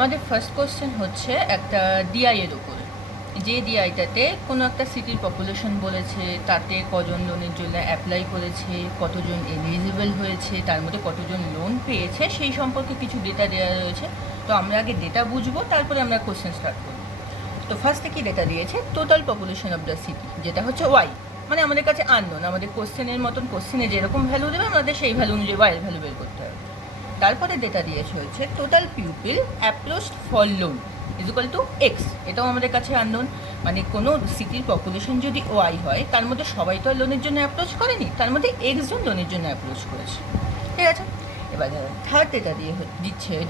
আমাদের first question হচ্ছে একটা ডিআই এর উপরে, যে ডিআইটাতে কোনো একটা সিটির পপুলেশন বলেছে, তাতে কজন লোনের জন্য অ্যাপ্লাই করেছে, কতজন এলিজিবল হয়েছে, তার মধ্যে কতজন লোন পেয়েছে, সেই সম্পর্কে কিছু ডেটা দেওয়া রয়েছে। তো আমরা আগে ডেটা বুঝবো, তারপরে আমরা কোশ্চেন স্টার্ট করবো। তো ফার্স্টে কি ডেটা দিয়েছে? Total population of the city, যেটা হচ্ছে ওয়াই, মানে আমাদের কাছে আননোন। আমাদের কোশ্চেনের মতন কোশ্চেনে যেরকম ভ্যালু দেবে আমাদের সেই ভ্যালু অনুযায়ী ওয়াইয়ের ভ্যালু বের করতে হবে। তারপরে ডেটা দিয়েছে হচ্ছে total pupil approached for loan equal to X. এটাও আমাদের কাছে আননোন, মানে কোনো সিটির পপুলেশন যদি ওয়াই হয়, তার মধ্যে সবাই তো আর লোনের জন্য অ্যাপ্রোচ করেনি, তার মধ্যে এক্স জন লোনের জন্য অ্যাপ্রোচ করেছে। ঠিক আছে, এবার থার্ড ডেটা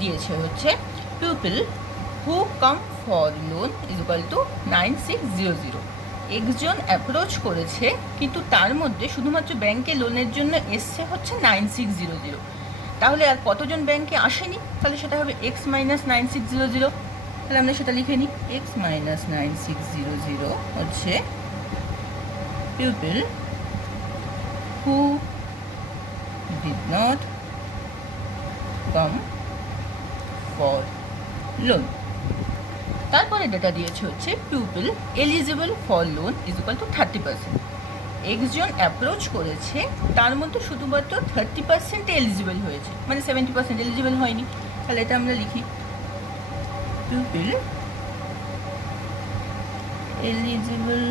দিয়েছে হচ্ছে pupil who come for loan equal to 9600। একজন অ্যাপ্রোচ করেছে, কিন্তু তার মধ্যে শুধুমাত্র ব্যাংকে লোনের জন্য এসছে হচ্ছে 9600। তাহলে আর কতজন ব্যাংকে আসেনি? তাহলে সেটা হবে এক্স মাইনাস 9600। তাহলে আমরা সেটা লিখে নিই, এক্স মাইনাস 9600 হচ্ছে pupil who did not come for loan. তারপরে ডেটা দিয়েছে হচ্ছে pupil eligible for loan equal to 30%। একজন অ্যাপ্রোচ করেছে, তার মধ্যে শুধুমাত্র 30% এলিজিবল হয়েছে, মানে 70% এলিজিবল হয়নি। তাহলে এটা আমরা লিখি, পিউপিল এলিজিবল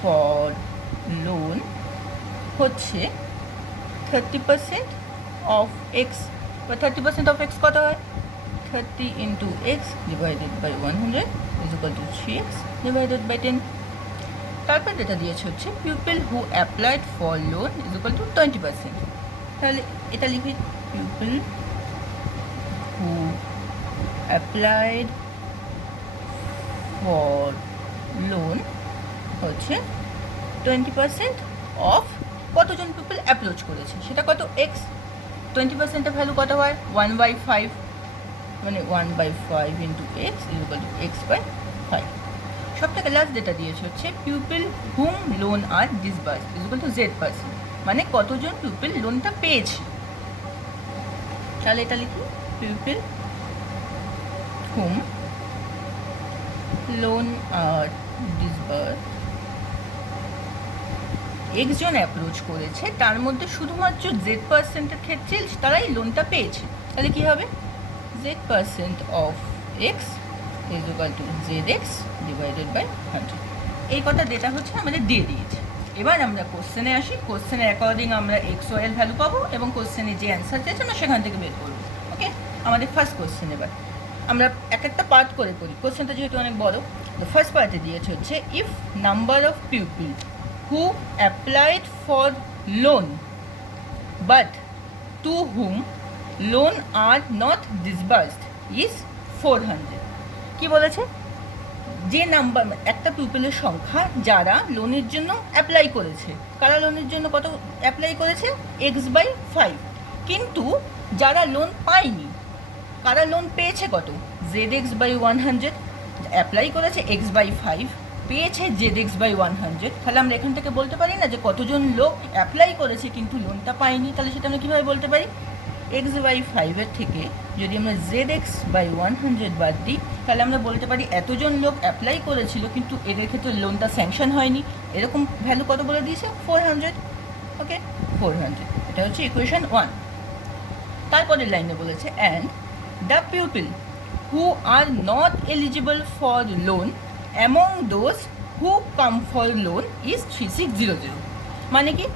ফর লোন হচ্ছে 30% অফ এক্স। বা 30% অফ এক্স কত হয়? 30 into X divided by 100 is equal to 3x divided by 10। তারপর যেটা দিয়েছে হচ্ছে pupil who applied for loan is equal to 20%। তাহলে এটা লিখি, pupil who applied for loan হচ্ছে 20% অফ কতজন পিউপিল অ্যাপ্রোচ করেছে, সেটা কত? এক্স। 20%-এর ভ্যালু কত হয়? 1/5, মানে 1/5 into X is equal to X by 5। সব থেকে লাস্ট যেটা দিয়েছে হচ্ছে pupil whom loan are disburse is equal to Z%, মানে কতজন পিউপিল লোনটা পেয়েছে। তাহলে এটা লিখি, pupil whom loan are disburse, একজন অ্যাপ্রোচ করেছে, তার মধ্যে শুধুমাত্র Z%-এর ক্ষেত্রে তারাই লোনটা পেয়েছে। তাহলে কী হবে? Z% of X is equal to ZX divided by 100। এই কটা ডেটা হচ্ছে আমাদের দিয়ে দিয়েছে। এবার আমরা কোশ্চেনে আসি। কোশ্চেনের অ্যাকর্ডিং আমরা এক্স ওয়াই এর ভ্যালু পাবো এবং কোশ্চেনে যে অ্যান্সার চেয়েছে আমরা সেখান থেকে বের করবো। ওকে, আমাদের ফার্স্ট কোশ্চেন। এবার আমরা এক একটা পার্ট করে করি, কোশ্চেনটা যেহেতু অনেক বড়। তো ফার্স্ট পার্টে দিয়েছে হচ্ছে if number of pupil who applied for loan but to whom loan are not disbursed is 400। কি বলেছে? যে নাম্বার, একটা পিউপিলের সংখ্যা যারা লোনের জন্য অ্যাপ্লাই করেছে, কারা লোনের জন্য কত অ্যাপ্লাই করেছে? x/5। কিন্তু যারা লোন পায়নি, কারা লোন পেয়েছে কত? ZX/100। অ্যাপ্লাই করেছে x/5, পেয়েছে ZX/100। তাহলে আমরা এখান থেকে বলতে পারি না যে কতজন লোক অ্যাপ্লাই করেছে কিন্তু লোনটা পায়নি? তাহলে সেটা আমরা কীভাবে বলতে পারি? x/5 থেকে যদি আমরা ZX/100 বাদ দিই, তাহলে আমরা বলতে পারি এতজন লোক অ্যাপ্লাই করেছিল কিন্তু এদের ক্ষেত্রে লোনটা স্যাংশন হয়নি। এরকম ভ্যালু কত বলে দিয়েছে? 400। ওকে, 400। এটা হচ্ছে ইকুয়েশন 1। তারপরের লাইনে বলেছে and the pupil who are not eligible for loan among those who come for loan is 3600। মানে কি?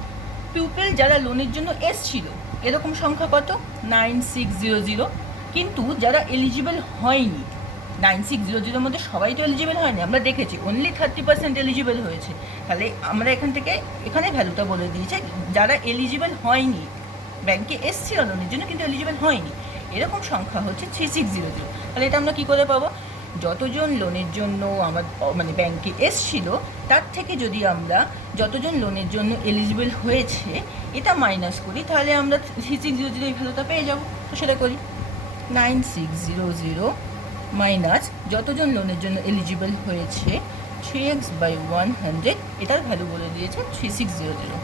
পিউপিল যারা লোনের জন্য এসছিল এরকম সংখ্যা কত? 9600। কিন্তু যারা এলিজিবল হয়নি, 9600-এর মধ্যে সবাই তো এলিজিবল হয়নি, আমরা দেখেছি অনলি 30% এলিজিবল হয়েছে। তাহলে আমরা এখান থেকে এখানে ভ্যালুটা বলে দিয়েছে, যারা এলিজিবল হয়নি, ব্যাংকে এসছিল লোনের জন্য কিন্তু এলিজিবল হয়নি, এরকম সংখ্যা হচ্ছে 3600। তাহলে এটা আমরা কী করে পাবো? যতজন লোনের জন্য আমার মানে ব্যাংকে এসছিল তার থেকে যদি আমরা যতজন লোনের জন্য এলিজিবল হয়েছে এটা মাইনাস করি, তাহলে আমরা 3600 এই ভ্যালুটা পেয়ে যাবো। তো সেটা করি, 9600 মাইনাস যতজন লোনের জন্য এলিজিবল হয়েছে 3x/100, এটার ভ্যালু বলে দিয়েছে 3600।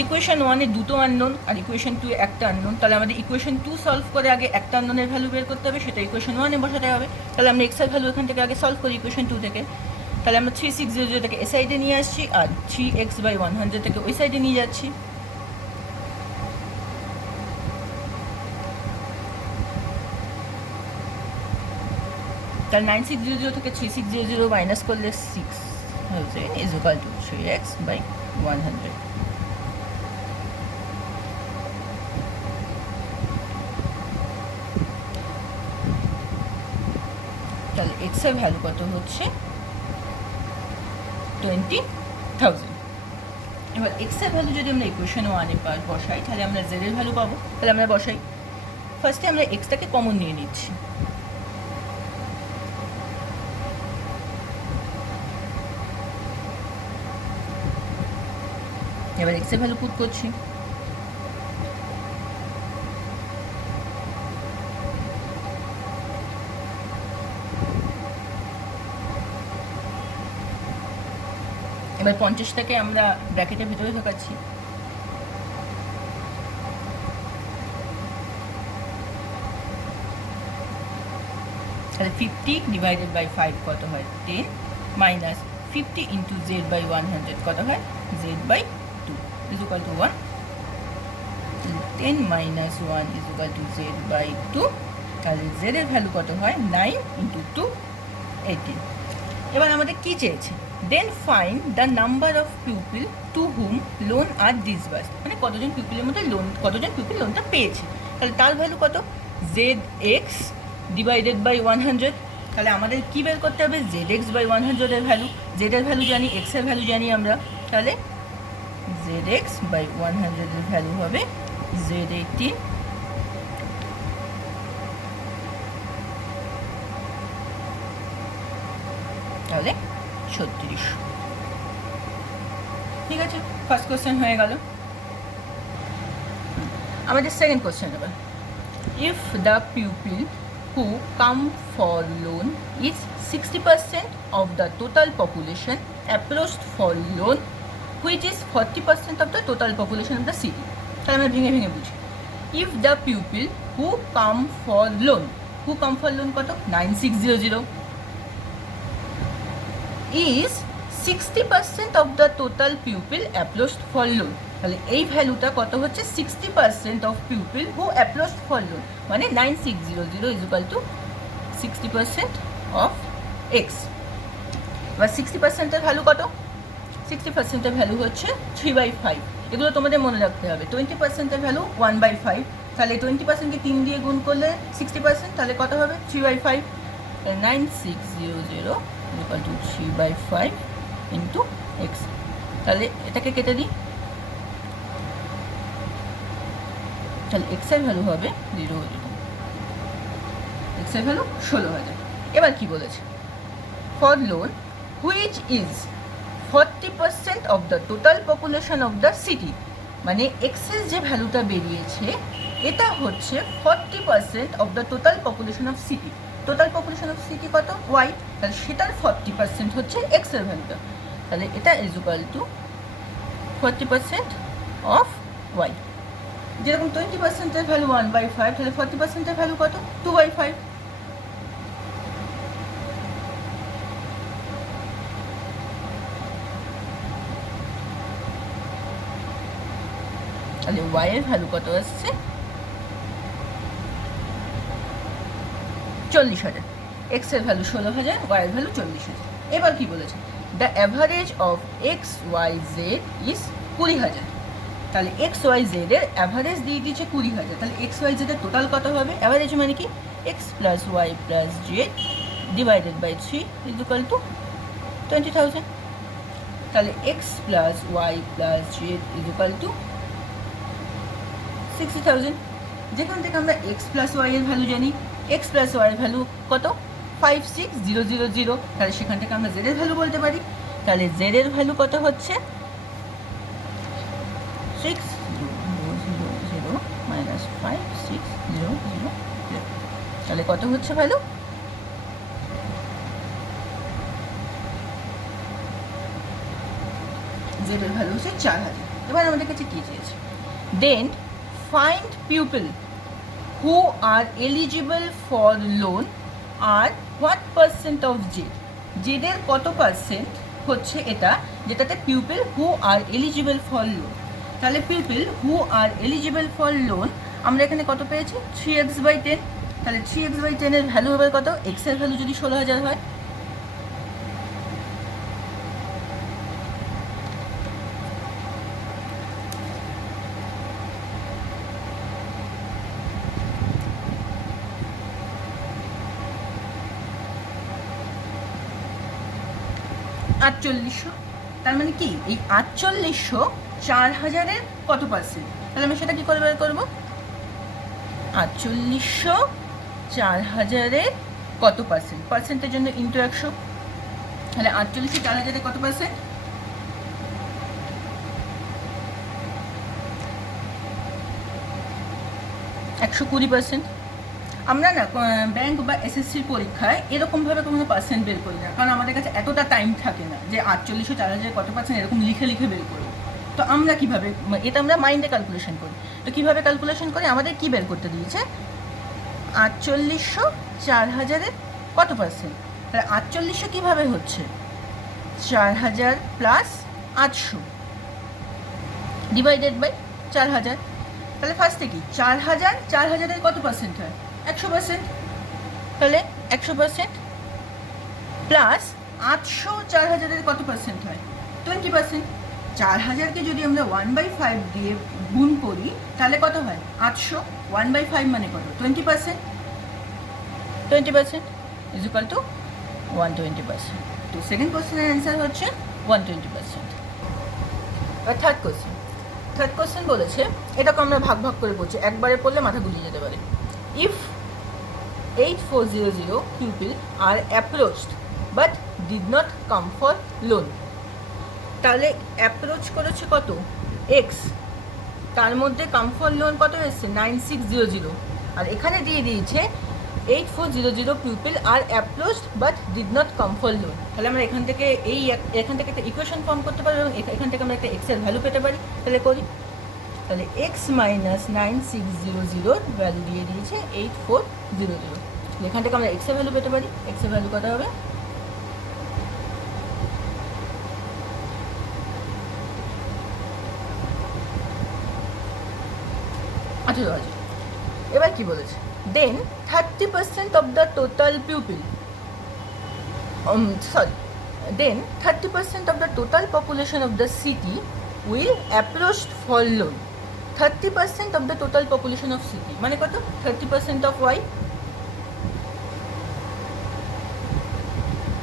ইকুয়েশন ওয়ানে দুটো আননোন আর ইকুয়েশন টু একটা আননোন, তাহলে আমাদের ইকুয়েশন টু সলভ করে আগে একটা আননোনের ভ্যালু বের করতে হবে, সেটা ইকুয়েশন ওয়ানে বসাতে হবে। তাহলে আমরা এক্সের ভ্যালু এখান থেকে আগে সলভ করি ইকুয়েশন টু থেকে। তাহলে আমরা 3600 থেকে এ সাইডে নিয়ে আসছি আর 3x/100 থেকে ওই সাইডে নিয়ে যাচ্ছি। তাহলে 9600 থেকে 3600 মাইনাস করলে 6000 ইজ ইকুয়াল টু 3x/100। তাহলে এক্স এর ভ্যালু কত হচ্ছে 20,000। এবার এক্স এর ভ্যালু যদি আমরা ইকুয়েশন ওয়ানে বসাই তাহলে আমরা জেড এর ভ্যালু পাবো। তাহলে আমরা বসাই, ফার্স্টে আমরা এক্সটাকে কমন নিয়ে নিচ্ছি। এবার এক্স এর ভ্যালু পুট করছি। এবার 50টাকে আমরা ব্র্যাকেটের ভিতরে ঢোকাচ্ছি। তাহলে 50 ডিভাইডেড বাই 5 কত হয় 10 মাইনাস 50 ইন্টু z/100 কত হয় z/2 is equal two 1। 10 minus 1 is equal two z/2। তাহলে z এর ভ্যালু কত হয় 9 ইন্টু 2 18। এবার আমাদের কি চেয়েছে, then find the number of pupil to whom loan are disbursed, মানে কতজন পিউপিলের মধ্যে কতজন পিউপিল লোনটা পেয়েছে। তাহলে তার ভ্যালু কত zx ডিভাইডেড বাই 100। তাহলে আমাদের কী বের করতে হবে zx/100 এর ভ্যালু, জেড এর ভ্যালু জানি, এক্স এর ভ্যালু জানি আমরা। তাহলে zx/100 এর ভ্যালু হবে z18। তাহলে 36। ঠিক আছে, ফার্স্ট কোশ্চেন হয়ে গেল। আমাদের সেকেন্ড কোশ্চেন এবার, if the pupil who come for loan is 60% of the total population approached for loan which is 40% of the total population of the city। তাহলে আমরা ভেঙে ভেঙে বুঝি। If the pupil who come for loan, who come for loan কত 9600 is 60% of the total pupil approached for loan। তাহলে এই ভ্যালুটা কত হচ্ছে 60% of pupil who approached for loan, মানে 9600 is equal to 60% of X. এবার 60%-এর ভ্যালু কত, 60%-এর ভ্যালু হচ্ছে 3/5। এগুলো তোমাদের মনে রাখতে হবে। 20%-এর ভ্যালু 1/5। তাহলে 20%কে 3 দিয়ে গুণ করলে 60%, তাহলে কত হবে 3/5। 9600 ইকুয়াল টু 3/5 ইন্টু এক্স। তাহলে এটাকে কেটে দিই, তাহলে এক্স এর ভ্যালু হবে 0, এক্স এর ভ্যালু 16,000। এবার কি বলেছে, for loan which is 40% of the total population of the city, মানে এক্সের যে ভ্যালুটা বেরিয়েছে এটা হচ্ছে 40% of the total population of city. Total population of city কত ওয়াই, তাহলে সেটার 40% হচ্ছে এক্সের ভ্যালুটা। তাহলে এটা is equal to 40% of Y. যেরকম 20%-এর ভ্যালু 1/5, তাহলে 40%-এর ভ্যালু কত 2/5। তাহলে ওয়াই এর ভ্যালু কত আসছে 40,000। এক্স এর ভ্যালু 16,000, ওয়াই এর ভ্যালু 40,000। এবার কি বলেছে, the average of X Y Z is 20,000। তাহলে এক্স ওয়াই জেড এর অ্যাভারেজ দিয়ে দিচ্ছে 20,000। তাহলে এক্স ওয়াই জেড এর টোটাল কত হবে, অ্যাভারেজ মানে কি X plus Y plus Z divided by 3 is equal to 20,000। তাহলে X plus Y plus Z is equal to 60,000। যেখান থেকে আমরা এক্স প্লাস ওয়াই এর ভ্যালু জানি, এক্স প্লাস ওয়াই এর ভ্যালু কত 56000। তাহলে সেখান থেকে আমরা জেড এর ভ্যালু বলতে পারি। তাহলে জেড এর ভ্যালু কত হচ্ছে 6000 মাইনাস 5600। তাহলে কত হচ্ছে ভ্যালু, জেড এর ভ্যালু হচ্ছে 4000। এবার আমাদের কাছে কী চেয়েছে, then find people who are eligible for loan are what percent of Z, জেডের কত পার্সেন্ট হচ্ছে এটা, যেটাতে people who are eligible for loan. তাহলে people who are eligible for loan আমরা এখানে কত পেয়েছি, 3x/10। তাহলে 3x/10 এর ভ্যালু হবে কত, এক্সের ভ্যালু যদি 16,000 হয়, আটচল্লিশশো। তার মানে কি, এই 4800 4000-এর কত পার্সেন্ট, তাহলে আমি সেটা কী করে বের করবো, 4800 4000-এর কত পার্সেন্ট, পার্সেন্টের জন্য ইন্টু 100, তাহলে 4800 4000-এর কত পার্সেন্ট, 120%। আমরা না ব্যাংক বা এসএসসির পরীক্ষায় এরকমভাবে কোনো পার্সেন্ট বের করি না, কারণ আমাদের কাছে এতটা টাইম থাকে না যে 4800 4000 কত পার্সেন্ট এরকম লিখে লিখে বের করবো। তো আমরা কীভাবে, এটা আমরা মাইন্ডে ক্যালকুলেশন করি। তো কীভাবে ক্যালকুলেশন করি, আমাদের কী বের করতে দিয়েছে, 4800 4000-এর কত পার্সেন্ট, তাহলে 4800 কীভাবে হচ্ছে, 4000 প্লাস 800 ডিভাইডেড বাই 4000। তাহলে ফার্স্টে কি 4000 4000-এর কত পার্সেন্ট হয়, 100%। তাহলে 100% প্লাস 800 4000-এর কত পার্সেন্ট হয়, 20%। 4000-কে যদি আমরা 1/5 দিয়ে গুণ করি তাহলে কত হয়, 800, 1/5 মানে কত, 20%। 20% ইজ ইকুয়াল টু 120%। তো সেকেন্ড কোশ্চেনের অ্যান্সার হচ্ছে 120%। এবার থার্ড কোশ্চেন বলেছে, এটাকে আমরা ভাগ ভাগ করে পড়ছি, একবারে পড়লে মাথা গুলিয়ে যেতে পারে। If 8400 people are approached but did not come for loan, তাহলে অ্যাপ্রোচ করেছে কত, এক্স, তার মধ্যে কাম ফর লোন কত এসছে, 9600, আর এখানে দিয়ে দিয়েছে 8400 people are approached but did not come for loan. তাহলে আমরা এখান থেকে একটা ইকুয়েশন ফর্ম করতে পারি এবং এখান থেকে আমরা একটা এক্সের ভ্যালু পেতে পারি। তাহলে করি, তাহলে এক্স মাইনাস 9600 ভ্যালু দিয়ে দিয়েছে 8400, এখান থেকে আমরা এক্সের ভ্যালু পেতে পারি। এক্সের ভ্যালু কত হবে, এবার কি বলেছে, দেন 30% of the total pupil, then 30% of the total population of the city will approach for loan। 30% of the total population of city মানে কত, 30% of y,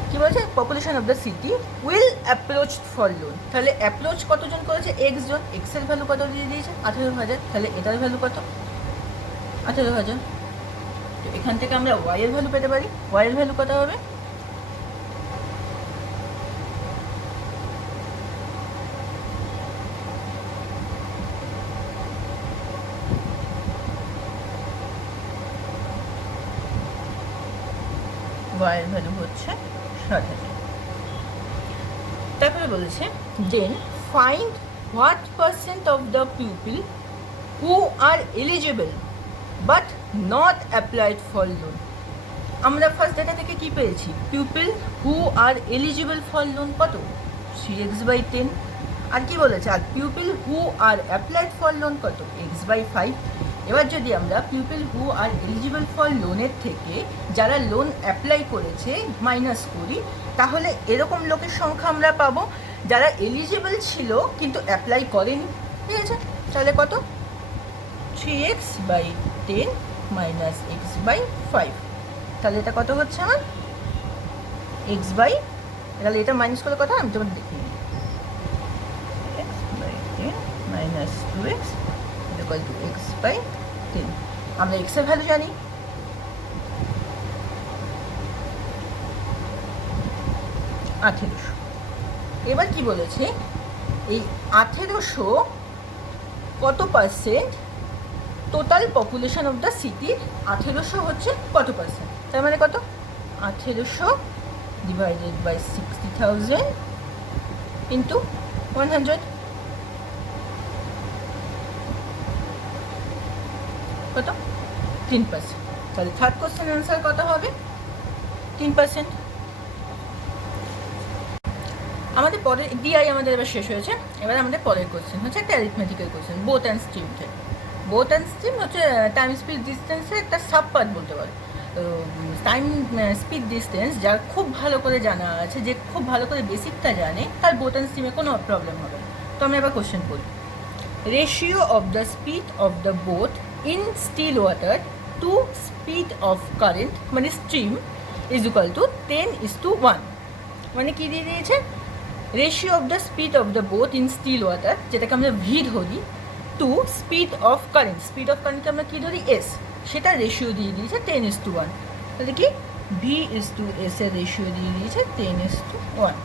কি বলছে, population of the city will approach for loan. তাহলে approach কতজন করেছে, x জন, এক্সের value কত দিয়ে দিয়েছে, 18,000। তাহলে এটার ভ্যালু কত, 18,000। তো এখান থেকে আমরা ওয়াই এর ভ্যালু পেতে পারি। ওয়াই এর ভ্যালু কত হবে, ওয়াই এর ভ্যালু হচ্ছে 7,000। তারপরে বলেছে, then find what percent of the people who are eligible but not applied for loan. আমরা ফার্স্ট ডেটা থেকে কী পেয়েছি, people who are eligible for loan কত, 3x/10, আর কি বলেছে, আর people who are applied for loan কত, x/5। এবার যদি আমরা people who are eligible for লোনের থেকে যারা লোন অ্যাপ্লাই করেছে মাইনাস করি, তাহলে এরকম লোকের সংখ্যা আমরা পাবো যারা এলিজিবল ছিল কিন্তু অ্যাপ্লাই করেনি, ঠিক আছে। তাহলে কত, 3x/10 মাইনাস x/5, তাহলে এটা কত হচ্ছে আমার, তাহলে এটা মাইনাস করে কথা আমি তোমার দেখিয়ে দিই, x/10 minus 2x equal to x/10। আমরা x এর ভ্যালু জানি, এবার কি বলেছে, এই 1800 কত percent total population of the সিটির, 1800 হচ্ছে কত পার্সেন্ট, তার মানে কত, 1800 ডিভাইডেড বাই 60,000 ইন্টু 100। কত 3%। তাহলে থার্ড কোশ্চেন অ্যান্সার কত হবে 3%। আমাদের পরের ডিআই আমাদের এবার শেষ হয়েছে। এবার আমাদের পরের কোশ্চেন হচ্ছে একটা arithmetical question, both and stream থেকে। বোথ অ্যান্ড স্ট্রিম হচ্ছে টাইম স্পিড ডিস্টেন্সের একটা সাব পার্ট বলতে পারে। তো টাইম স্পিড ডিস্টেন্স যার খুব ভালো করে জানা আছে, যে খুব ভালো করে বেসিকটা জানে, তার বোথ অ্যান্ড স্ট্রিমে কোনো প্রবলেম হবে না। তো আমরা এবার কোশ্চেন বলি, ratio of the speed of the boat in still water to speed of current মানে স্ট্রিম ইজ ইকুয়াল টু 10:1। মানে কী দিয়ে দিয়েছে, ratio of the speed of the boat in still water, যেটাকে আমরা ভি ধরি, to speed of current, speed of কারেন্টকে আমরা কী ধরি এস, সেটা রেশিও দিয়ে দিয়েছে 10:1। তাহলে কি V/S এর রেশিও দিয়ে দিয়েছে 10:1।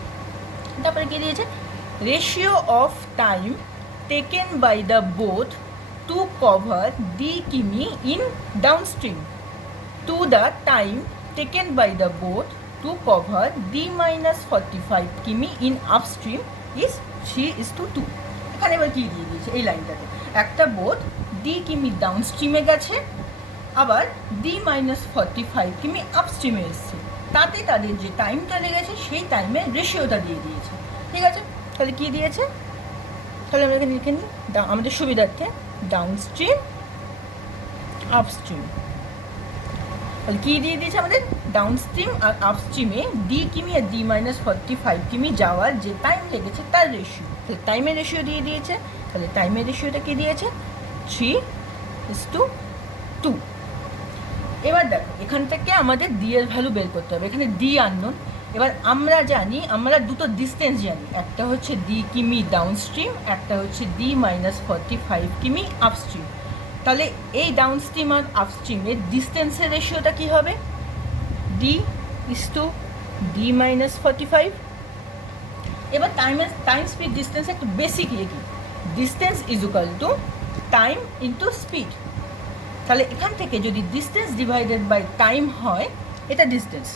তারপরে কী দিয়েছে, ratio of time taken by the boat to cover d কিমি in downstream to the time taken by the boat to cover d-45 কিমি ইন আপস্ট্রিম ইজ 3:2। এখানে এবার কী দিয়ে দিয়েছে এই লাইনটাতে, একটা বোট ডি কিমি ডাউনস্ট্রিমে গেছে, আবার d-45 কিমি আপস্ট্রিমে এসছে, তাতে তাদের যে টাইমটা লেগেছে সেই টাইমের রেশিওটা দিয়ে দিয়েছে। ঠিক আছে, তাহলে কী দিয়েছে, তাহলে আমরা এখানে লিখে নিই আমাদের সুবিধার্থে, ডাউনস্ট্রিম আপস্ট্রিম। তাহলে কী দিয়ে দিয়েছে আমাদের, ডাউনস্ট্রিম আর আপস্ট্রিমে ডি কিমি আর d-45 কিমি যাওয়ার যে টাইম লেগেছে তার রেশিও। তাহলে টাইমের রেশিও দিয়ে দিয়েছে, তাহলে টাইমের রেশিওটা কী দিয়েছে 3:2। এবার দেখো এখান থেকে আমাদের ডি এর ভ্যালু বের করতে হবে, এখানে ডি আননোন। এবার আমরা জানি, আমরা দুটো ডিস্টেন্স জানি, একটা হচ্ছে ডি কিমি ডাউনস্ট্রিম, একটা হচ্ছে d-45 কিমি আপস্ট্রিম। তাহলে এই ডাউনস্ট্রিম আর আপস্ট্রিমের ডিস্টেন্সের রেশিওটা কী হবে, d/d-45। এবার টাইম স্পিড ডিস্টেন্স একটু বেসিক লিখি, distance is equal to time into speed. তাহলে এখান থেকে যদি ডিস্টেন্স ডিভাইডেড বাই টাইম হয়, এটা ডিস্টেন্স।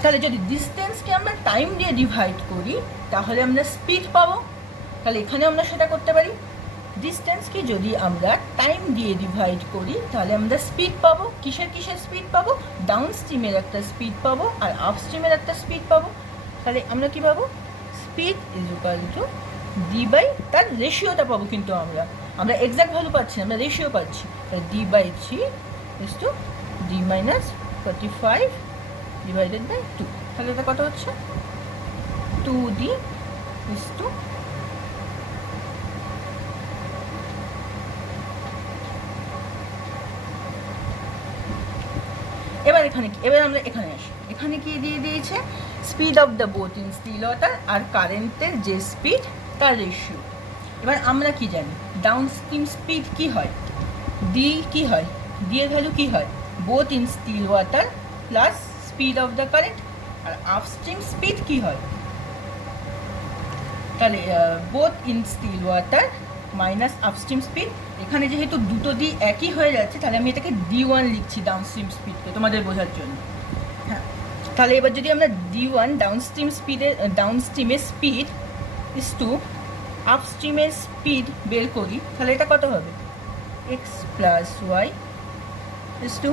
তাহলে যদি ডিস্টেন্সকে আমরা টাইম দিয়ে ডিভাইড করি তাহলে আমরা স্পিড পাবো। তাহলে এখানে আমরা সেটা করতে পারি, ডিস্টেন্সকে যদি আমরা টাইম দিয়ে ডিভাইড করি তাহলে আমরা স্পিড পাবো। কিসের স্পিড পাবো, ডাউন স্ট্রিমের একটা স্পিড পাবো আর আপ স্ট্রিমের একটা স্পিড পাবো। তাহলে আমরা কী পাবো, speed is equal to D by তার রেশিওটা পাবো, কিন্তু আমরা এক্সাক্ট ভ্যালু পাচ্ছি না, আমরা রেশিও পাচ্ছি। তাহলে d/3 is two d-45 divided by 2। তাহলে এটা কত হচ্ছে 2d ইজ টু এবার আমরা এখানে আসি, এখানে কি দিয়ে দিয়েছে, speed of the boat in still water আর কারেন্টের যে স্পিড তার রেশিও। এবার আমরা কি জানি, ডাউনস্ট্রিম স্পিড কি হয়, ডি কি হয়, ডি এর ভ্যালু কি হয়, boat in still water plus speed of the current. আর আপস্ট্রিম স্পিড কি হয়, তাহলে boat in still water minus upstream speed. এখানে যেহেতু দুটো ডি একই হয়ে যাচ্ছে তাহলে আমি এটাকে d1 লিখছি ডাউনস্ট্রিম স্পিডকে তোমাদের বোঝার জন্য। হ্যাঁ, তাহলে এবার যদি আমরা d1 ডাউনস্ট্রিমের স্পিড ইজ টু আপস্ট্রিমের স্পিড বের করি, তাহলে এটা কত হবে, x plus y is to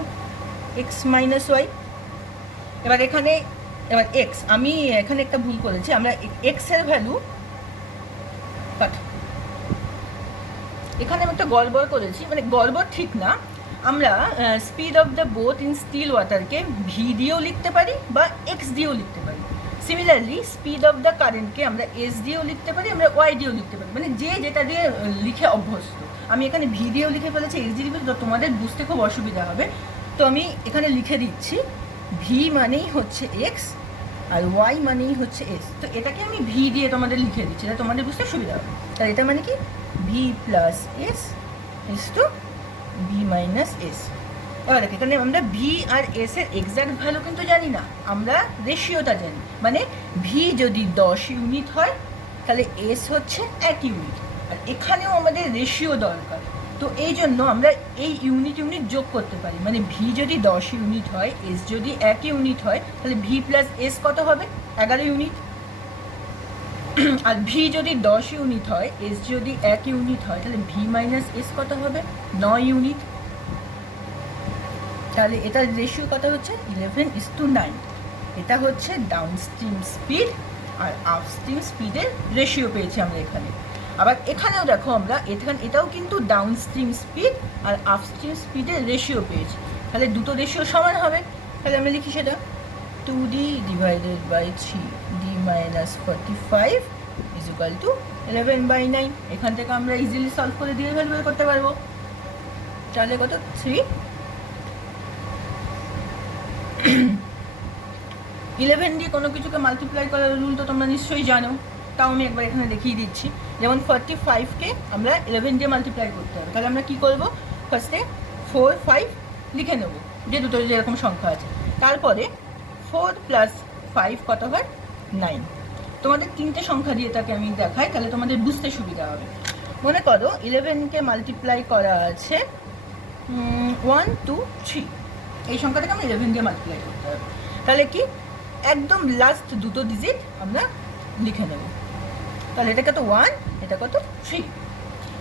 x minus y. এবার এক্স, আমি এখানে একটা ভুল করেছি, আমরা এক্সের ভ্যালু এখানে আমি একটা গড়বড় করেছি, মানে গড়বড় ঠিক না, আমরা speed of the boat in still ওয়াটারকে ভি দিয়েও লিখতে পারি বা এক্স দিয়েও লিখতে পারি। সিমিলারলি স্পিড অফ দ্য কারেন্টকে আমরা এস দিয়েও লিখতে পারি, আমরা ওয়াই দিয়েও লিখতে পারি, মানে যে যেটা দিয়ে লিখে অভ্যস্ত। আমি এখানে ভি দিয়েও লিখে ফেলেছি, এস দিয়ে লিখে, তো তোমাদের বুঝতে খুব অসুবিধা হবে। তো আমি এখানে লিখে দিচ্ছি, ভি মানেই হচ্ছে এক্স আর ওয়াই মানেই হচ্ছে এস। তো এটাকে আমি ভি দিয়ে তোমাদের লিখে দিচ্ছি, তাহলে তোমাদের বুঝতে সুবিধা হবে। তাহলে এটা মানে কি, V plus S is to V minus S. এবার দেখো এখানে আমরা ভি আর এস এর এক্সাক্ট ভ্যালু কিন্তু জানি না, আমরা রেশিওটা জানি। মানে ভি যদি 10 ইউনিট হয় তাহলে এস হচ্ছে 1 ইউনিট, আর এখানেও আমাদের রেশিও দরকার। তো এই জন্য আমরা এই ইউনিট যোগ করতে পারি, মানে ভি যদি 10 ইউনিট হয়, এস যদি 1 ইউনিট হয়, তাহলে ভি প্লাস এস কত হবে, 11 ইউনিট। আর ভি যদি 10 ইউনিট হয়, এস যদি 1 ইউনিট হয়, তাহলে ভি মাইনাস এস কত হবে? 9 ইউনিট। তাহলে এটার রেশিও কত হচ্ছে? 11:9। এটা হচ্ছে ডাউনস্ট্রিম স্পিড আর আপস্ট্রিম স্পিডের রেশিও পেয়েছি আমরা এখানে। আবার এখানেও দেখো আমরা এটাও কিন্তু ডাউনস্ট্রিম স্পিড আর আপস্ট্রিম স্পিডের রেশিও পেয়েছি। তাহলে দুটো রেশিও সমান হবে। তাহলে আমরা লিখি সেটা 2d divided by 3d minus 45 is equal to 11/9। এখান থেকে আমরা ইজিলি সলভ করে দিয়ে ভ্যালু বের করতে পারবো। তাহলে কত? 3 11 দিয়ে কোনো কিছুকে মাল্টিপ্লাই করার রুল তো তোমরা নিশ্চয়ই জানো, তাও আমি একবার এখানে দেখিয়ে দিচ্ছি। যেমন 45কে আমরা 11 দিয়ে মাল্টিপ্লাই করতে হবে। তাহলে আমরা কী করবো? ফার্স্টে 4, 5 লিখে নেবো, যে দুটো যেরকম সংখ্যা আছে। তারপরে 4 + 5 কত হয়? 9। তোমাদের 3টে সংখ্যা দিয়ে তাকে আমি দেখাই, তাহলে তোমাদের বুঝতে সুবিধা হবে। মনে করো 11কে মাল্টিপ্লাই করা আছে 1, 2, 3। এই সংখ্যাটাকে আমরা 11 দিয়ে মাল্টিপ্লাই করতে হবে। তাহলে কি একদম লাস্ট দুটো ডিজিট আমরা লিখে নেব। তাহলে এটা কত? 1, এটা কত? 3।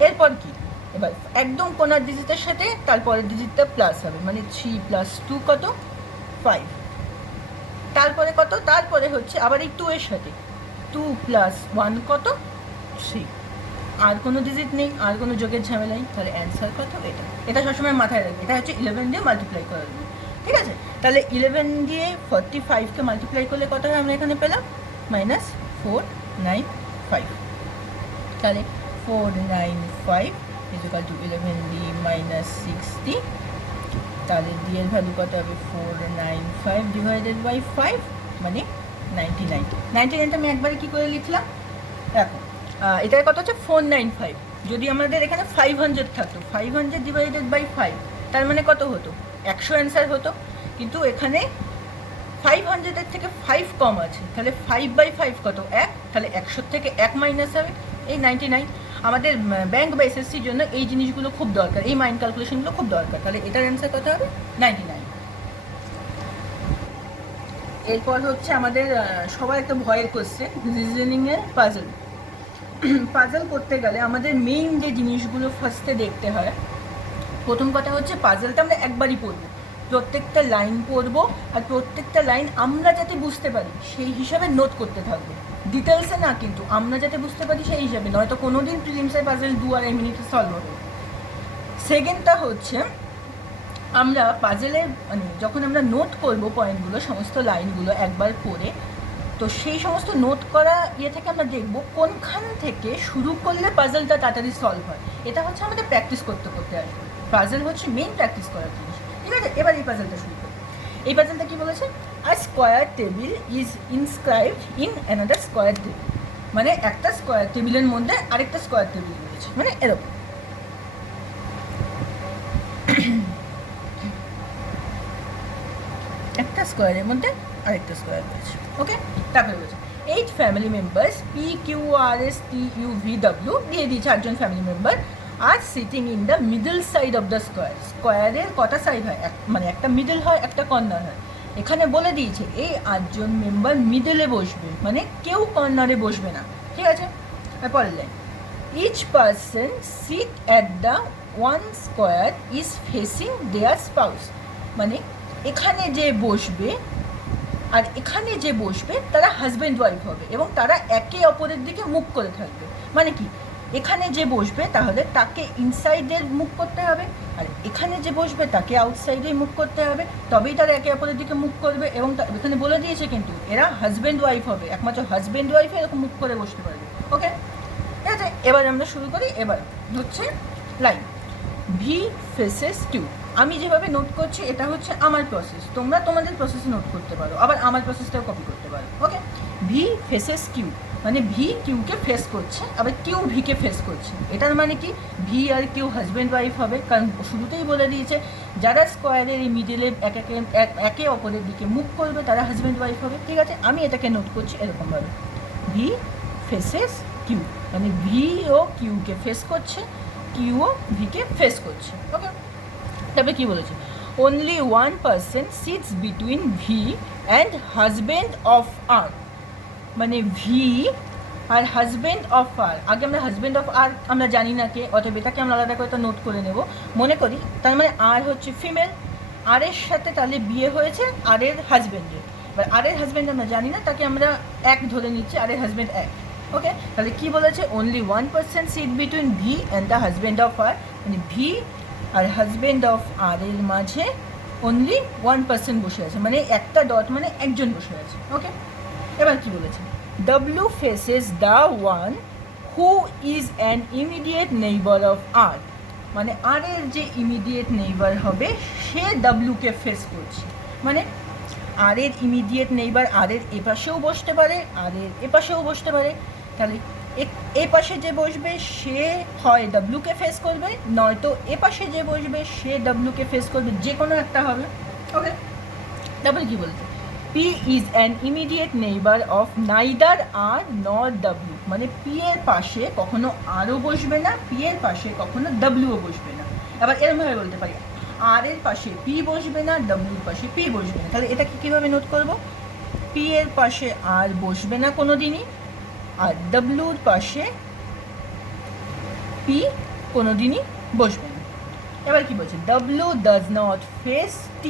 এরপর কি? এবার একদম কোনার ডিজিটের সাথে তারপরের ডিজিটটা প্লাস হবে, মানে 3 + 2 কত? 5। তারপরে কত? তারপরে হচ্ছে আবার এই 2 এর সাথে 2 + 1 কত? 3। আর কোনো ডিজিট নেই, আর কোনো যোগের ঝামেলা নেই। তাহলে অ্যান্সার কত? এটা সবসময় মাথায় রাখবে। এটা হচ্ছে 11 দিয়ে মাল্টিপ্লাই করার জন্য, ঠিক আছে? তাহলে 11 দিয়ে 45কে মাল্টিপ্লাই করলে কত হয় আমরা এখানে পেলাম? -495। তাহলে 495 is equal two 11d minus 60। তাহলে d এর ভ্যালু কত হবে? 495 ডিভাইডেড বাই 5 মানে 99। 99টা আমি একবারে কী করে লিখলাম দেখো, এটার কত হচ্ছে? 495। যদি আমাদের এখানে 500 থাকতো, 500 ডিভাইডেড বাই 5 তার মানে কত হতো? 100 অ্যান্সার হতো। কিন্তু এখানে 500-এর থেকে 5 কম আছে, তাহলে 5/5 কত? 1। তাহলে 100 থেকে 1 মাইনাস হবে এই 99। আমাদের ব্যাংক বা এসএসসির জন্য এই জিনিসগুলো খুব দরকার, এই মাইন্ড ক্যালকুলেশনগুলো খুব দরকার। তাহলে এটার অ্যান্সার কত হবে? 99। এরপর হচ্ছে আমাদের সবার একটা ভয়ের কোশ্চেন, রিজনিংয়ের পাজল। পাজল করতে গেলে আমাদের মেইন যে জিনিসগুলো ফার্স্টে দেখতে হয়, প্রথম কথা হচ্ছে পাজলটা আমরা একবারই পড়বো, প্রত্যেকটা লাইন পড়বো, আর প্রত্যেকটা লাইন আমরা যাতে বুঝতে পারি সেই হিসাবে নোট করতে থাকবো, ডিটেলসে না, কিন্তু আমরা যাতে বুঝতে পারি সেই হিসাবে, নয়তো কোনো দিন প্রিলিমসের পাজল 2-2.5 মিনিটে সলভ হবে। সেকেন্ডটা হচ্ছে আমরা পাজলের মানে যখন আমরা নোট করবো পয়েন্টগুলো, সমস্ত লাইনগুলো একবার পড়ে, তো সেই সমস্ত নোট করা থেকে আমরা দেখব কোনখান থেকে শুরু করলে পাজলটা তাড়াতাড়ি সলভ হয়। এটা হচ্ছে আমাদের প্র্যাকটিস করতে করতে আসবে। পাজল হচ্ছে মেইন প্র্যাকটিস করার জিনিস, ঠিক আছে? এবার এই পাজলটা শুরু করি। এই পাজলটা কি বলেছে? আ square table is inscribed in another square table. মানে একটা স্কোয়ার টেবিলের মধ্যে আরেকটা স্কোয়ার টেবিল রয়েছে, মানে এরকম। একটা স্কোয়ারের মধ্যে আরেকটা স্কোয়ার রয়েছে, ওকে? তারপরে রয়েছে 8 ফ্যামিলি মেম্বার্স PQRSTUVW দিয়ে দিয়েছে 8জন family member are sitting in the middle side of the square. স্কোয়ারের কটা সাইড হয়? মানে একটা মিডল হয়, একটা কর্নার হয়। এখানে বলে দিয়েছে এই 8জন মেম্বার মিডলে বসবে, মানে কেউ কর্নারে বসবে না, ঠিক আছে? পরের line, each person sit at the one square is facing their spouse. মানে এখানে যে বসবে আর এখানে যে বসবে তারা হাজব্যান্ড ওয়াইফ হবে এবং তারা একে অপরের দিকে মুখ করে থাকবে। মানে কি, এখানে যে বসবে তাহলে তাকে ইনসাইডের মুখ করতে হবে, আর এখানে যে বসবে তাকে আউটসাইডে মুখ করতে হবে, তবেই তারা একে অপরের দিকে মুখ করবে। এবং এখানে বলে দিয়েছে কিন্তু এরা হাজব্যান্ড ওয়াইফ হবে, একমাত্র হাজব্যান্ড ওয়াইফে এরকম মুখ করে বসতে পারবে, ওকে? ঠিক আছে, এবার আমরা শুরু করি। এবার হচ্ছে লাইন ভি ফেসেস কিউ। আমি যেভাবে নোট করছি এটা হচ্ছে আমার প্রসেস, তোমরা তোমাদের প্রসেসে নোট করতে পারো, আবার আমার প্রসেসটাও কপি করতে পারো, ওকে? ভি ফেসেস কিউ মানে ভি কিউকে ফেস করছে, আবার কিউ ভিকে ফেস করছে। এটার মানে কি, ভি আর কিউ হাজব্যান্ড ওয়াইফ হবে, কারণ শুরুতেই বলে দিয়েছে যারা স্কোয়ারের এই মিডিলে একে অপরের দিকে মুখ করবে তারা হাজব্যান্ড ওয়াইফ হবে, ঠিক আছে? আমি এটাকে নোট করছি এরকমভাবে, ভি ফেসেস কিউ মানে ভি ও কিউকে ফেস করছে, কিউও ভিকে ফেস করছে, ওকে? তবে কি বলেছে, only one person sits between V and husband of R. মানে ভি আর হাজব্যান্ড অফ আর, আগে আমরা হাজব্যান্ড অফ আর আমরা জানি না কে, অতএব এটাকে আমরা আলাদা করে নোট করে নেব। মনে করি তার মানে আর হচ্ছে ফিমেল, আর এর সাথে তাহলে বিয়ে হয়েছে আর এর হাজব্যান্ডের। এবার আর এর হাজব্যান্ড আমরা জানি না, তাকে আমরা এক ধরে নিচ্ছি, আর এর হাজব্যান্ড এক। ওকে, তাহলে কি বলেছে, only 1% sit between V and the husband of R, মানে ভি আর হাজব্যান্ড অফ আর এর মাঝে অনলি 1% বসে আছে, মানে একটা ডট মানে একজন বসে আছে। ওকে, এবার কি বলেছে, W faces the one who is an immediate neighbor of R, মানে আর এর যে ইমিডিয়েট নেইবার হবে সে ডাব্লিউকে ফেস করছে, মানে আর এর ইমিডিয়েট নেইবার আর এর এপাশেও বসতে পারে আর এর এপাশেও বসতে পারে। তাহলে এ পাশে যে বসবে সে হয় ডাব্লিউকে ফেস করবে, নয়তো এ পাশে যে বসবে সে ডাব্লিউকে ফেস করবে, যে কোনো একটা হবে। ওকে, তারপরে কি বলছে, P is an immediate neighbor of neither R nor W, মানে P এর পাশে কখনো আরও বসবে না, P এর পাশে কখনো W বসবে না। আবার এরমভাবে বলতে পারি, R এর পাশে P বসবে না, W এর পাশে P বসবে না। তাহলে এটাকে কীভাবে নোট করব, P এর পাশে R বসবে না কোনো দিনই, আর W এর পাশে P কোনো দিনই বসবে না। এবার কি বলছে, W does not face T,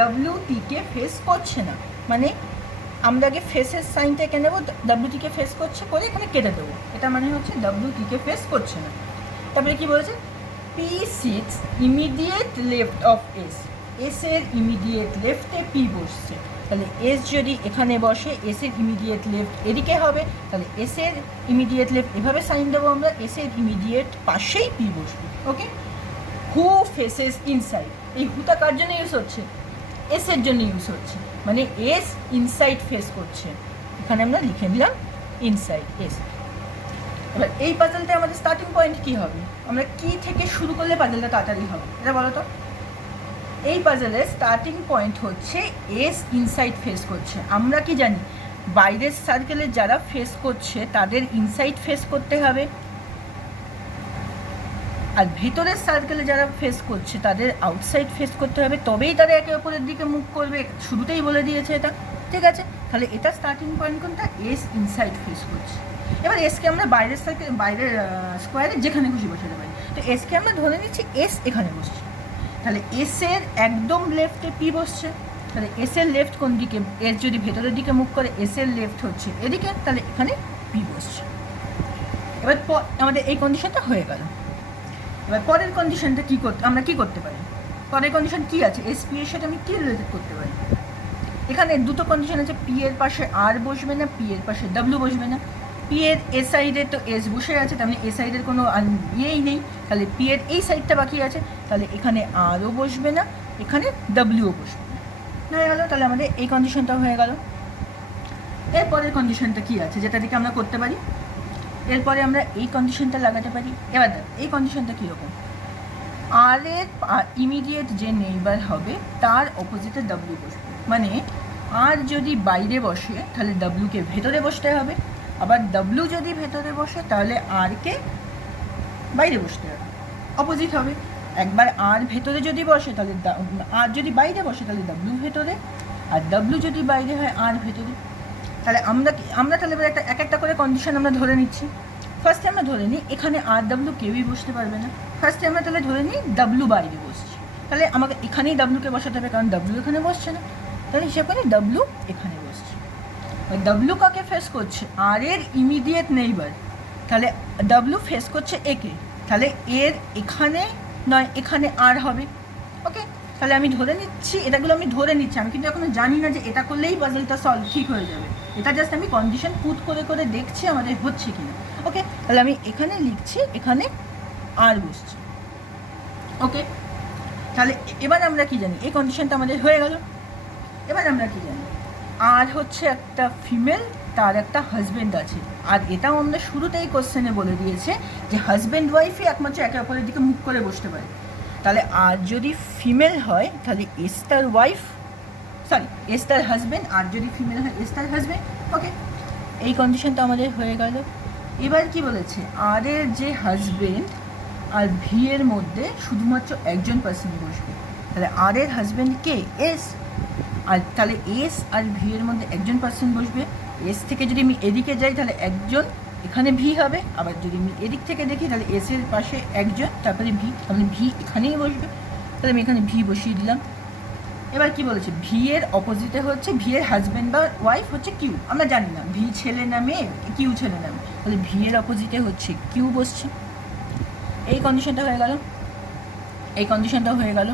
W টিকে ফেস করছে না, মানে আমরা আগে ফেসের সাইনটা এঁকে নেবো, ডাব্লিউ টিকে ফেস করছে করে এখানে কেটে দেবো, এটা মানে হচ্ছে ডাব্লিউ টিকে ফেস করছে না। তারপরে কি বলেছে, P sits immediate left of S, S এর ইমিডিয়েট লেফটে পি বসছে, তাহলে এস যদি এখানে বসে এস এর ইমিডিয়েট লেফট এদিকে হবে, তাহলে এস এর ইমিডিয়েট লেফট এভাবে সাইন দেবো আমরা, এস এর ইমিডিয়েট পাশেই পি বসবে। ওকে, হু ফেসেস ইনসাইড, এই হুটা কার জন্য ইউজ হচ্ছে, এস এর জন্য ইউজ হচ্ছে, মানে এস ইনসাইড ফেস করছে, এখানে আমরা লিখে দিলাম ইনসাইড এস। এবার এই পাজলটা আমাদের স্টার্টিং পয়েন্ট কী হবে, আমরা কি থেকে শুরু করলে পাজলটা তাড়াতাড়ি হবে এটা বলো তো। এই পাজলের স্টার্টিং পয়েন্ট হচ্ছে এস ইনসাইড ফেস করছে, আমরা কি জানি বাইরের সার্কেলে যারা ফেস করছে তাদের ইনসাইড ফেস করতে হবে, আর ভিতরের সার্কেলে যারা ফেস করছে তাদের আউটসাইড ফেস করতে হবে, তবেই তারা একে অপরের দিকে মুভ করবে, শুরুতেই বলে দিয়েছে এটা। ঠিক আছে, তাহলে এটা স্টার্টিং পয়েন্ট কোনটা, এস ইনসাইড ফেস করছে। এবার এসকে আমরা বাইরের সার্কেল বাইরের স্কোয়ারে যেখানে খুশি বসাতে পারি, তো এসকে আমরা ধরে নিচ্ছি এস এখানে বসছে, তাহলে এস এর একদম লেফটে পি বসছে, তাহলে এস এর লেফট কোন দিকে, এস যদি ভেতরের দিকে মুভ করে এস এর লেফট হচ্ছে এদিকে, তাহলে এখানে পি বসছে। এবার আমাদের এই কন্ডিশনটা হয়ে গেল। এবার পরের কন্ডিশনটা কী করতে, আমরা কী করতে পারি, পরের কন্ডিশন কী আছে, এস পি এর সাথে আমি কী রিলেটেড করতে পারি, এখানে দুটো কন্ডিশন আছে, পি এর পাশে আর বসবে না, পি এর পাশে ডাব্লিউ বসবে না। পি এর এ সাইডে তো এস বসে আছে, তার মানে এ সাইডের কোনো ইয়েই নেই, তাহলে পি এর এই সাইডটা বাকি আছে, তাহলে এখানে আরও বসবে না, এখানে ডাব্লিউও বসবে না, হয়ে গেল। তাহলে আমাদের এই কন্ডিশনটাও হয়ে গেল। এরপরের কন্ডিশনটা কী আছে যেটা থেকে আমরা করতে পারি, এরপরে আমরা এই কন্ডিশনটা লাগাতে পারি। এবার এই কন্ডিশনটা কীরকম, আর এর ইমিডিয়েট যে নেইবার হবে তার অপোজিটে ডাব্লিউ বসবে, মানে আর যদি বাইরে বসে তাহলে ডাব্লিউকে ভেতরে বসতে হবে, আবার ডাব্লিউ যদি ভেতরে বসে তাহলে আরকে বাইরে বসতে হবে, অপোজিট হবে। একবার আর ভেতরে যদি বসে তাহলে আর যদি বাইরে বসে তাহলে ডাব্লিউ ভেতরে, আর ডাব্লিউ যদি বাইরে হয় আর ভেতরে। তাহলে আমরা তাহলে এবার এক একটা করে কন্ডিশন আমরা ধরে নিচ্ছি। ফার্স্টে আমরা ধরে নিই এখানে আর ডাব্লিউ কেউই বসতে পারবে না, ফার্স্টে আমরা তাহলে ধরে নিই ডাব্লিউ বাইরে বসছে, তাহলে আমাকে এখানেই ডাব্লিউকে বসাতে হবে, কারণ ডাব্লিউ এখানে বসছে না, তাহলে হিসেব করে ডাব্লিউ এখানে বসছে। ডাব্লিউ কাকে ফেস করছে, আর এর ইমিডিয়েট নেইবার, তাহলে ডাব্লিউ ফেস করছে একে, তাহলে এর এখানে নয় এখানে আর হবে। ওকে, তাহলে আমি ধরে নিচ্ছি, এটাগুলো আমি ধরে নিচ্ছি, আমি কিন্তু এখনো জানি না যে এটা করলেই পাজলটা সলভ ঠিক হয়ে যাবে, এটা জাস্ট আমি কন্ডিশন পুট করে করে দেখছি আমাদের হচ্ছে কিনা। ওকে, তাহলে আমি এখানে লিখছি এখানে আর বসছি। ওকে, তাহলে এবার আমরা কি জানি, এই কন্ডিশনটা আমাদের হয়ে গেল। এবার আমরা কি জানি, আর হচ্ছে একটা ফিমেল, তার একটা হাজব্যান্ড আছে, আর এটাও আমরা শুরুতেই কোশ্চেনে বলে দিয়েছে যে হাজব্যান্ড ওয়াইফই একমাত্র একে অপরের দিকে মুখ করে বসতে পারে। তাহলে আর যদি ফিমেল হয় তাহলে এস তার ওয়াইফ, সরি এস তার হাজব্যান্ড, আর যদি ফিমেল হয় এস তার হাজব্যান্ড। ওকে, এই কন্ডিশনটা আমাদের হয়ে গেল। এবার কি বলেছে, আর এর যে হাজব্যান্ড আর ভি এর মধ্যে শুধুমাত্র একজন পার্সন বসবে, তাহলে আর এর হাজব্যান্ড কে, এস, আর তাহলে এস আর ভি এর মধ্যে একজন পার্সন বসবে। এস থেকে যদি আমি এদিকে যাই তাহলে একজন এখানে ভি হবে, আবার যদি আমি এদিক থেকে দেখি তাহলে এস এর পাশে একজন, তারপরে ভি, তাহলে ভি এখানেই বসবে, তাহলে আমি এখানে ভি বসিয়ে দিলাম। এবার কি বলেছে, ভি এর অপোজিটে হচ্ছে, ভি এর হাজব্যান্ড বা ওয়াইফ হচ্ছে কিউ, আমরা জানি না ভি ছেলে না মেয়ে, কিউ ছেলে না মেয়ে, তাহলে ভি এর অপোজিটে হচ্ছে কিউ বসছে। এই কন্ডিশনটা হয়ে গেল, এই কন্ডিশনটা হয়ে গেল।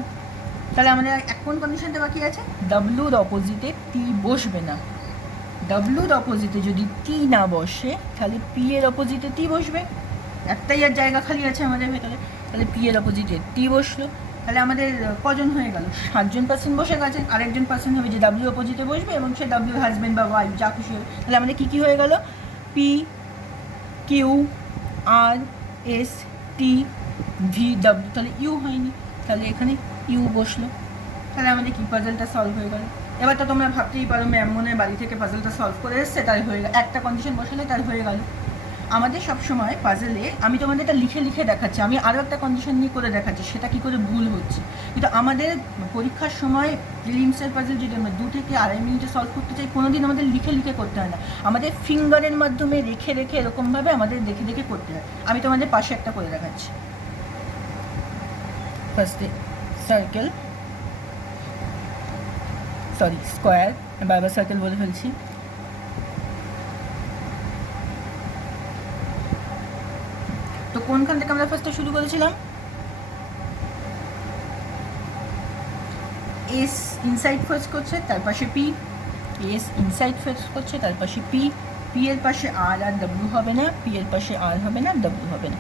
তাহলে আমাদের কোন কন্ডিশনটা বাকি আছে, ডাব্লুর অপোজিটে টি বসবে না। ডাব্লুর অপোজিটে যদি টি না বসে তাহলে পি এর অপোজিটে টি বসবে, একটাই আর জায়গা খালি আছে আমাদের ভেতরে, তাহলে পি এর অপোজিটে টি বসলো। তাহলে আমাদের কজন হয়ে গেল, 7জন পার্সন বসে গেছে, আরেকজন পার্সন হবে যে ডাব্লিউ অপোজিটে বসবে এবং সে ডাব্লিউ হাজব্যান্ড বা ওয়াইফ যা খুশি হবে। তাহলে আমাদের কী কী হয়ে গেল, পি, কিউ, আর, এস, টি, ভি, ডাব্লিউ, তাহলে ইউ হয়নি, তাহলে এখানে ইউ বসলো। তাহলে আমাদের কি পাজলটা সলভ হয়ে গেল। এবার তো তোমরা ভাবতেই পারো ম্যাম মনে হয় বাড়ি থেকে পাজলটা সলভ করে এসছে, তাই হয়ে গেল, একটা কন্ডিশন বসালে তাই হয়ে গেল। আমাদের সবসময় পাজলে, আমি তোমাদের এটা লিখে লিখে দেখাচ্ছি, আমি আরও একটা কন্ডিশন নিয়ে করে দেখাচ্ছি সেটা কী করে ভুল হচ্ছে, কিন্তু আমাদের পরীক্ষার সময় প্রিলিমসের পাজল যদি আমরা 2 থেকে 2.5 মিনিটে সলভ করতে চাই, কোনো দিন আমাদের লিখে লিখে করতে হয় না, আমাদের ফিঙ্গারের মাধ্যমে রেখে রেখে এরকমভাবে আমাদের দেখে দেখে করতে হয়। আমি তোমাদের পাশে একটা করে দেখাচ্ছি। ফার্স্টে সার্কেল, সরি স্কোয়ার, বারবার সার্কেল বলে ফেলছি। তো কোনখান থেকে আমরা ফার্স্টে শুরু করেছিলাম, এস ইনসাইড ফার্স্ট করছে, তার পাশে পি, এস ইনসাইড ফার্স্ট করছে, তার পাশে পি, পি এর পাশে আর, আর ডাব্লিউ হবে না, পি এর পাশে আর হবে না, ডাব্লিউ হবে না।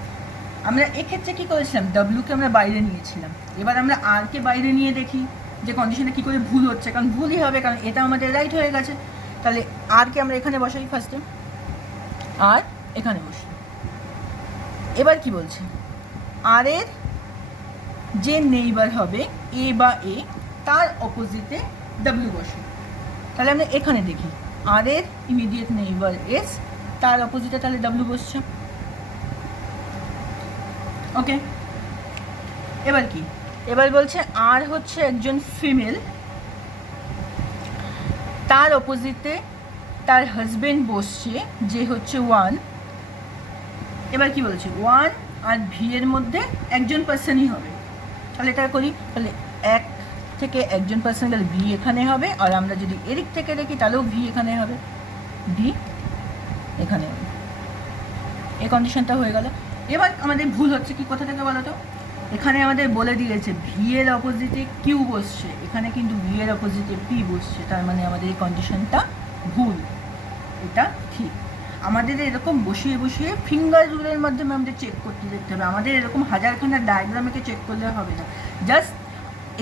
আমরা এক্ষেত্রে কী করেছিলাম, ডাব্লিউকে আমরা বাইরে নিয়েছিলাম, এবার আমরা আরকে বাইরে নিয়ে দেখি যে কন্ডিশনে কী করে ভুল হচ্ছে, কারণ ভুলই হবে, কারণ এটা আমাদের রাইট হয়ে গেছে। তাহলে আরকে আমরা এখানে বসাই ফার্স্টে, আর এখানে বসি। এবার কি বলছে, আর এর যে নেইবার হবে এ বা এ, তার অপোজিটে ডাব্লিউ বসে। তাহলে আমরা এখানে দেখি আর এর ইমিডিয়েট নেইবার এস, তার অপোজিটে তাহলে ডাব্লিউ বসছে। ওকে, এবার কি, এবার বলছে আর হচ্ছে একজন ফিমেল, তার অপোজিটে তার হাজব্যান্ড বসছে যে হচ্ছে 1। এবার কি বলছে, 1 আর ভি এর মধ্যে একজন পার্সনই হবে, তাহলে এটা করি, তাহলে 1 থেকে একজন পার্সন গেলে ভি এখানে হবে, আর আমরা যদি এদিক থেকে দেখি তাহলেও ভি এখানে হবে, ভি এখানে হবে। এই কন্ডিশনটা হয়ে গেল। এবার আমাদের ভুল হচ্ছে কি, কোথা থেকে বলো তো, এখানে আমাদের বলে দিয়েছে ভি এর অপোজিটে কিউ বসছে, এখানে কিন্তু ভি এর অপোজিটে পি বসছে, তার মানে আমাদের এই কন্ডিশনটা ভুল, এটা ঠিক। আমাদের এরকম বসিয়ে বসিয়ে ফিঙ্গার রুলের মাধ্যমে আমাদের চেক করতে দেখতে হবে, আমাদের এরকম হাজারখানা ডায়াগ্রামেকে চেক করলে হবে না, জাস্ট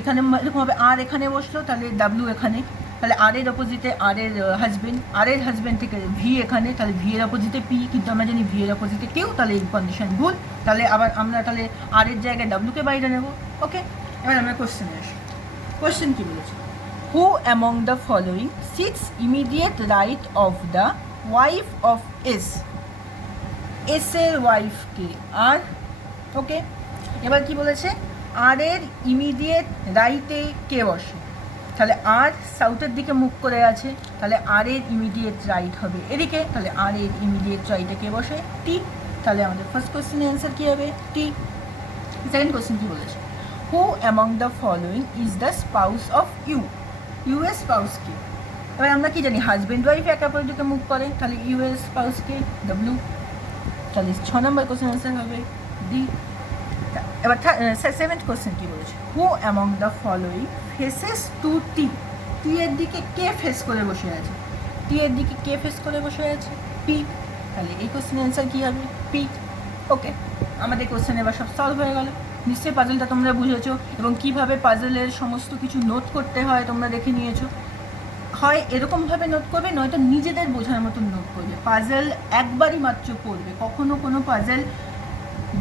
এখানে এরকম হবে, আর এখানে বসলো তাহলে ডাব্লিউ এখানে, তাহলে আর এর অপোজিটে আর এর হাজব্যান্ড, আর এর হাজব্যান্ড থেকে ভি এখানে, তাহলে ভি এর অপোজিটে পি, কিন্তু আমরা জানি ভি এর অপোজিটে কেউ, তাহলে এই কন্ডিশন ভুল। তাহলে আবার আমরা তাহলে আর এর জায়গায় ডাব্লিউকে বাইরে নেব। ওকে, এবার আমরা কোশ্চেনে আসি। কোশ্চেন কী বলেছে, who among the following sits immediate right of the wife of S, S এর ওয়াইফকে আর। ওকে, এবার কি বলেছে, আর এর ইমিডিয়েট রাইটে কে বসে, তাহলে আর সাউথের দিকে মুখ করে আছে, তাহলে আর এর ইমিডিয়েট রাইট হবে এদিকে, তাহলে আর এর ইমিডিয়েট রাইটে কে বসে, টি। তাহলে আমাদের ফার্স্ট কোশ্চেনের অ্যান্সার কী হবে, টি। সেকেন্ড কোশ্চেন কী বলেছে, who among the following is the spouse of U, U এর স্পাউস কে। এবার আমরা কি জানি হাজব্যান্ড ওয়াইফ একে অপরের দিকে মুখ করে, তাহলে ইউ এর স্পাউস কে, ডাব্লিউ। তাহলে 6 নম্বর কোশ্চেন অ্যান্সার হবে ডি। এবার সেভেন্থ কোশ্চেন কী বলেছে, who among the following faces to T, T এর দিকে কে ফেস করে বসে আছে, টি এর দিকে কে ফেস করে বসে আছে, পি। তাহলে এই কোশ্চেনের অ্যান্সার কী হবে, পি। ওকে, আমাদের কোশ্চেন এবার সব সলভ হয়ে গেল। নিশ্চয়ই পাজলটা তোমরা বুঝেছো এবং কীভাবে পাজলের সমস্ত কিছু নোট করতে হয় তোমরা দেখে নিয়েছো। হয় এরকমভাবে নোট করবে, নয়তো নিজেদের বোঝার মতন নোট করবে। পাজল একবারই মাত্র পড়বে, কখনো কোনো পাজল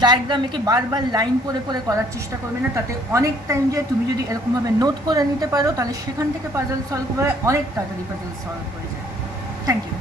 ডায়াগ্রাম এঁকে বারবার লাইন করে করে করার চেষ্টা করবে না, তাতে অনেক টাইম যায়। তুমি যদি এরকমভাবে নোট করে নিতে পারো তাহলে সেখান থেকে পাজল সলভ করে অনেক তাড়াতাড়ি পাজল সলভ হয়ে যায়। Thank you.